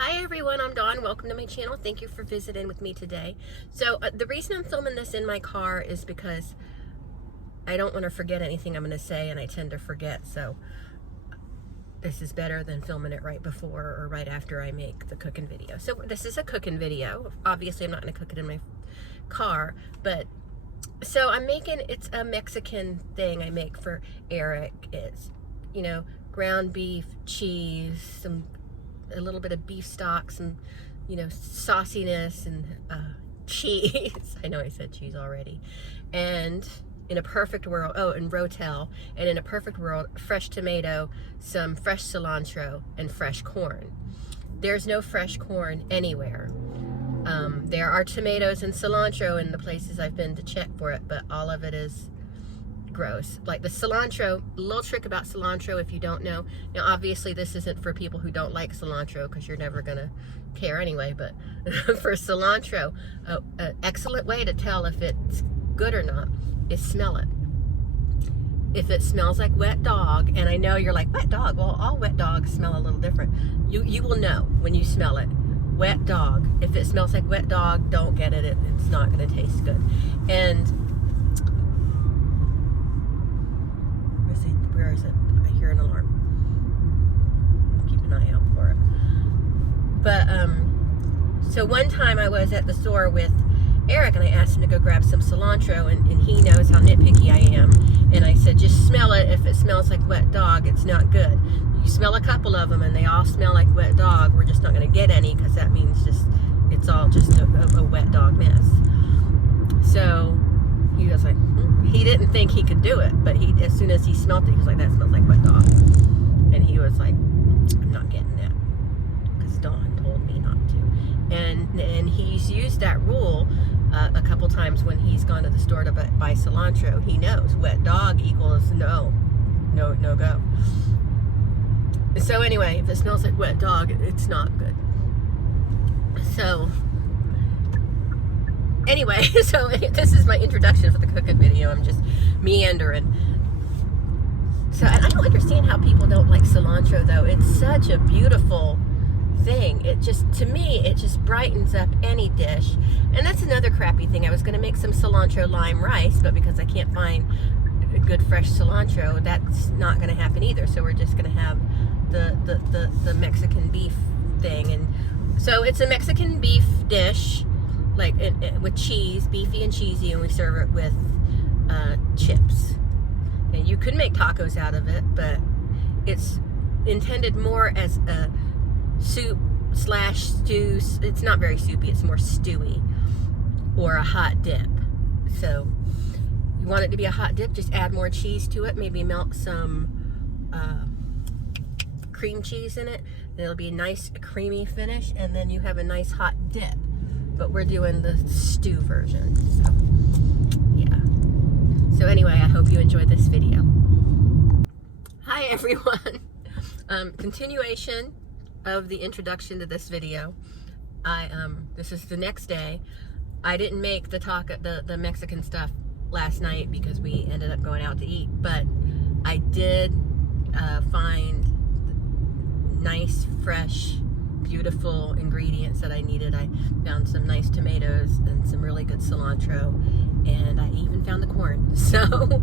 Hi everyone, I'm Dawn. Welcome to my channel. Thank you for visiting with me today. So the reason I'm filming this in my car is because I don't want to forget anything I'm going to say, and I tend to forget. So this is better than filming it right before or right after I make the cooking video. So this is a cooking video. Obviously I'm not going to cook it in my car, but so I'm making, it's a Mexican thing I make for Eric. It's, you know, ground beef, cheese, a little bit of beef stock, some, you know, sauciness, and cheese. I know I said cheese already. And in a perfect world, oh, and rotel. And in a perfect world, fresh tomato, some fresh cilantro, and fresh corn. There's no fresh corn anywhere. There are tomatoes and cilantro in the places I've been to check for it, but all of it is gross. Like the cilantro, a little trick about cilantro if you don't know. Now obviously this isn't for people who don't like cilantro, because you're never gonna care anyway, but for cilantro, an excellent way to tell if it's good or not is smell it. If it smells like wet dog, and I know you're like, wet dog? Well, all wet dogs smell a little different. You will know when you smell it. Wet dog. If it smells like wet dog, don't get it. It's not gonna taste good. And where is it? I hear an alarm. Keep an eye out for it. But so one time I was at the store with Eric, and I asked him to go grab some cilantro, and he knows how nitpicky I am. And I said, just smell it. If it smells like wet dog, it's not good. You smell a couple of them and they all smell like wet dog, we're just not going to get any, because that means it's all just a wet dog mess. So he was like, he didn't think he could do it, but as soon as he smelled it, he was like, that smells like wet dog. And he was like, I'm not getting that, because Dawn told me not to. And he's used that rule a couple times when he's gone to the store to buy cilantro. He knows wet dog equals no go. So anyway, if it smells like wet dog, it's not good. So anyway, so this is my introduction for the cooking video. I'm just meandering. So, and I don't understand how people don't like cilantro though. It's such a beautiful thing. It just, to me, it just brightens up any dish. And that's another crappy thing. I was going to make some cilantro lime rice, but because I can't find a good fresh cilantro, that's not going to happen either. So we're just going to have the Mexican beef thing. And so it's a Mexican beef dish, like with cheese, beefy and cheesy, and we serve it with chips. And you could make tacos out of it, but it's intended more as a soup / stew. It's not very soupy, it's more stewy, or a hot dip. So you want it to be a hot dip, just add more cheese to it, maybe melt some cream cheese in it, and it'll be a nice creamy finish, and then you have a nice hot dip. But we're doing the stew version, so yeah. So anyway, I hope you enjoyed this video. Hi everyone. Continuation of the introduction to this video. This is the next day. I didn't make the Mexican stuff last night because we ended up going out to eat, but I did find nice, fresh, beautiful ingredients that I needed. I found some nice tomatoes and some really good cilantro, and I even found the corn. So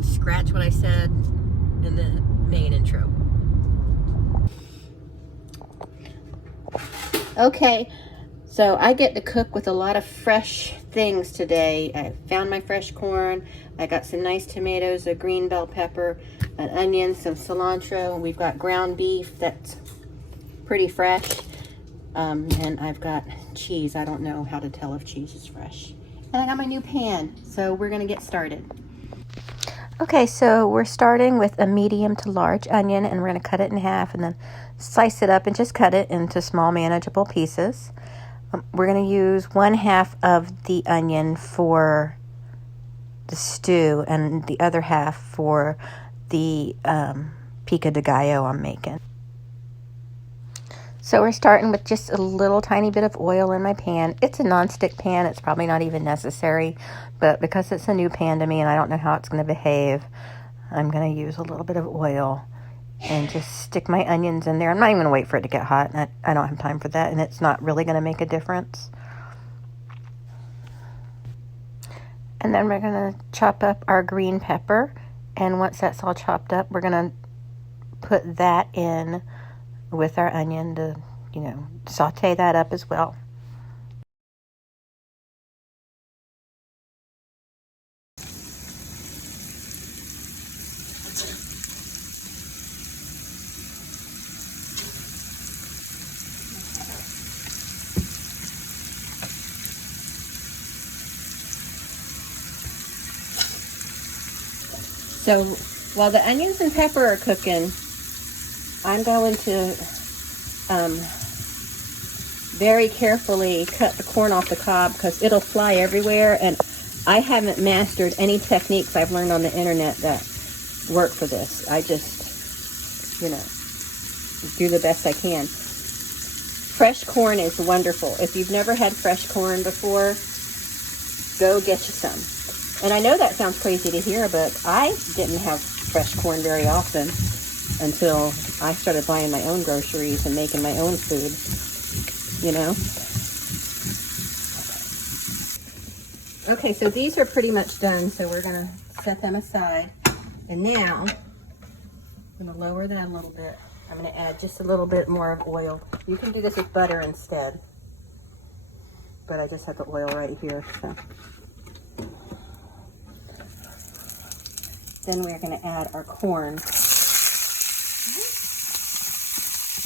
scratch what I said in the main intro. Okay, so I get to cook with a lot of fresh things today. I found my fresh corn. I got some nice tomatoes, a green bell pepper, an onion, some cilantro, and we've got ground beef that's pretty fresh. And I've got cheese. I don't know how to tell if cheese is fresh. And I got my new pan, so we're gonna get started. Okay, so we're starting with a medium to large onion, and we're gonna cut it in half and then slice it up and just cut it into small manageable pieces. We're gonna use 1/2 of the onion for the stew and the other half for the Pico de Gallo I'm making. So we're starting with just a little tiny bit of oil in my pan. It's a nonstick pan. It's probably not even necessary, but because it's a new pan to me and I don't know how it's going to behave, I'm going to use a little bit of oil. and just stick my onions in there. I'm not even going to wait for it to get hot. I don't have time for that, and it's not really going to make a difference. And then we're going to chop up our green pepper, and once that's all chopped up, we're going to put that in with our onion to, you know, saute that up as well. So while the onions and pepper are cooking, I'm going to very carefully cut the corn off the cob because it'll fly everywhere, and I haven't mastered any techniques I've learned on the internet that work for this. I just, you know, do the best I can. Fresh corn is wonderful. If you've never had fresh corn before, go get you some. And I know that sounds crazy to hear, but I didn't have fresh corn very often until I started buying my own groceries and making my own food, you know. Okay, so these are pretty much done, so we're gonna set them aside. And now, I'm gonna lower that a little bit. I'm gonna add just a little bit more of oil. You can do this with butter instead, but I just have the oil right here, so. Then we're going to add our corn. Now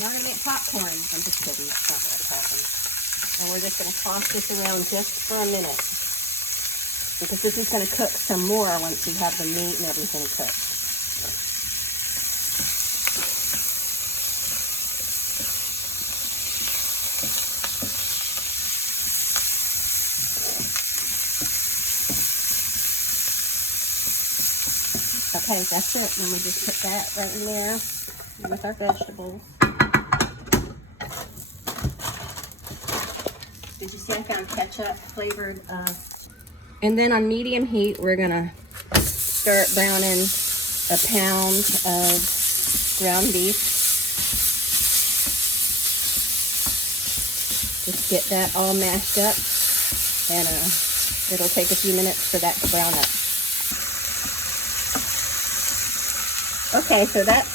we're going to make popcorn. I'm just kidding. That's not what happened. And we're just going to toss this around just for a minute, because this is going to cook some more once we have the meat and everything cooked. Okay, that's it. And we just put that right in there with our vegetables. Did you see I found ketchup flavored? And then on medium heat, we're gonna start browning a pound of ground beef. Just get that all mashed up, and it'll take a few minutes for that to brown up. Okay, so that's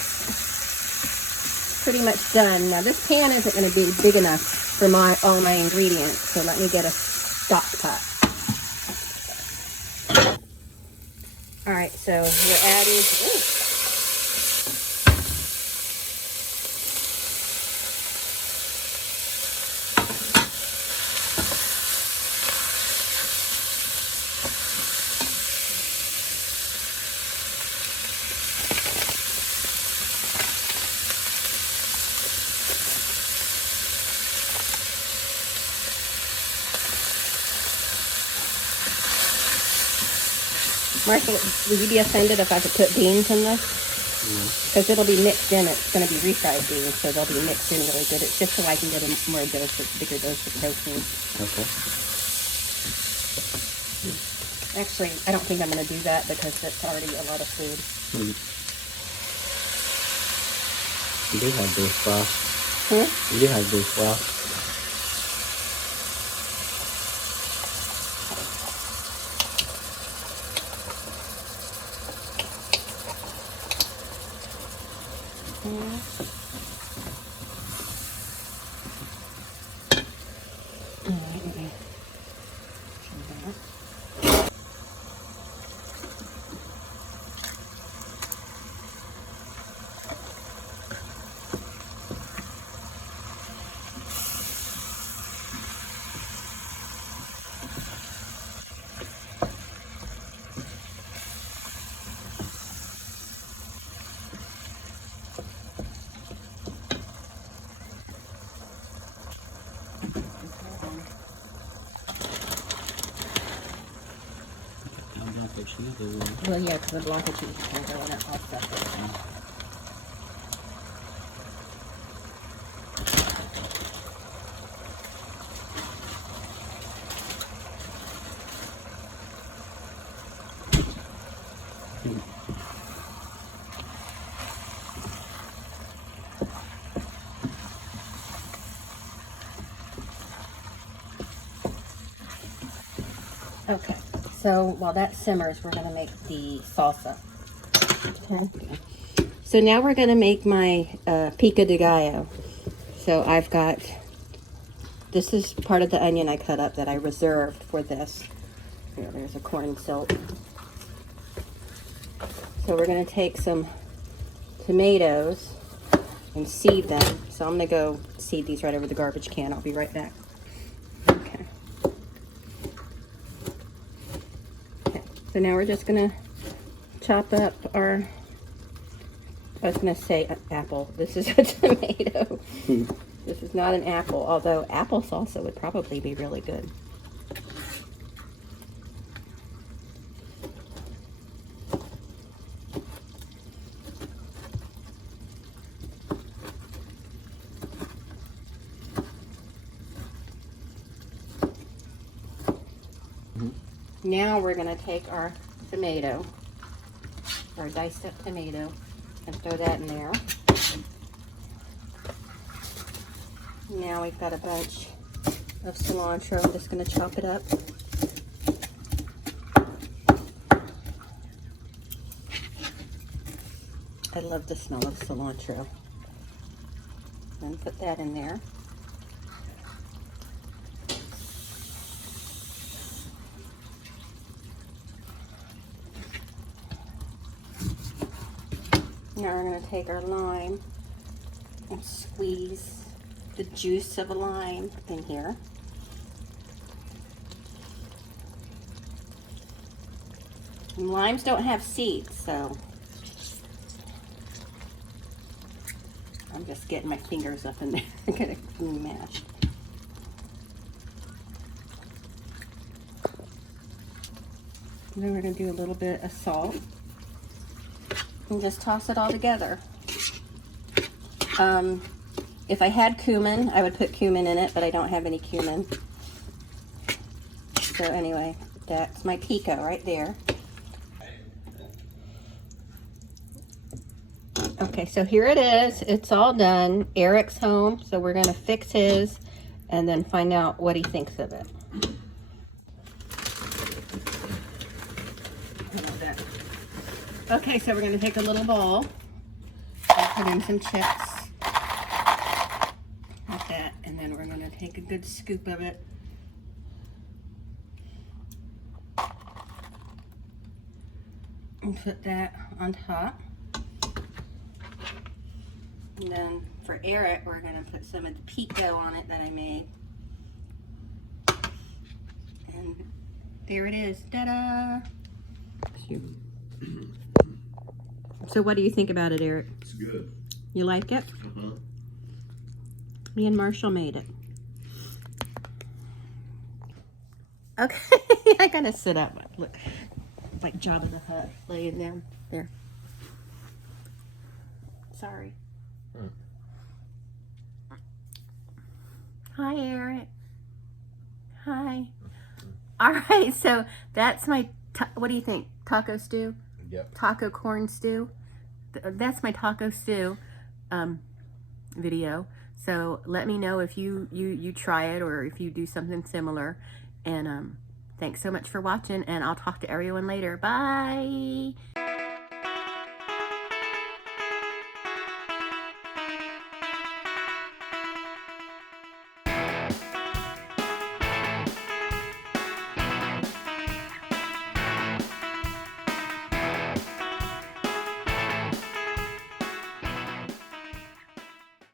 pretty much done. Now this pan isn't going to be big enough for all my ingredients, so let me get a stock pot. All right, so we're adding. Marshall, would you be offended if I could put beans in this? Because it'll be mixed in. It's going to be refried beans, so they'll be mixed in really good. It's just so I can get a bigger dose of protein. Okay. Actually, I don't think I'm going to do that because that's already a lot of food. You do have beef broth. You do have beef broth. Well, yeah, because the block of cheese can go in it all separate. Okay, so while that simmers, we're gonna make the salsa. Okay. So now we're gonna make my pico de gallo. So I've got, this is part of the onion I cut up that I reserved for this. Here, there's a corn silk. So we're gonna take some tomatoes and seed them. So I'm gonna go seed these right over the garbage can. I'll be right back. Okay. Okay. So now we're just gonna chop up our, I was gonna say apple. This is a tomato. This is not an apple, although apple salsa would probably be really good. Now we're going to take our tomato, our diced up tomato, and throw that in there. Now we've got a bunch of cilantro. I'm just going to chop it up. I love the smell of cilantro. And put that in there. Now we're going to take our lime and squeeze the juice of a lime in here. And limes don't have seeds, so I'm just getting my fingers up in there. I'm going to mash. And then we're going to do a little bit of salt. And just toss it all together. If I had cumin, I would put cumin in it, but I don't have any cumin. So anyway, that's my pico right there. Okay, so here it is. It's all done. Eric's home, so we're gonna fix his and then find out what he thinks of it. Okay, so we're going to take a little bowl and put in some chips like that, and then we're going to take a good scoop of it. And put that on top. And then for Eric, we're going to put some of the pico on it that I made. And there it is. Ta-da! So what do you think about it, Eric? It's good. You like it? Uh-huh. Me and Marshall made it. Okay, I gotta sit up. Look, like Jabba the Hutt laying down there. Sorry. Hi, Eric. Hi. All right, so that's my, what do you think? Taco stew? Yep. Taco corn stew. That's my taco stew video. So let me know if you try it or if you do something similar. And thanks so much for watching, and I'll talk to everyone later. Bye.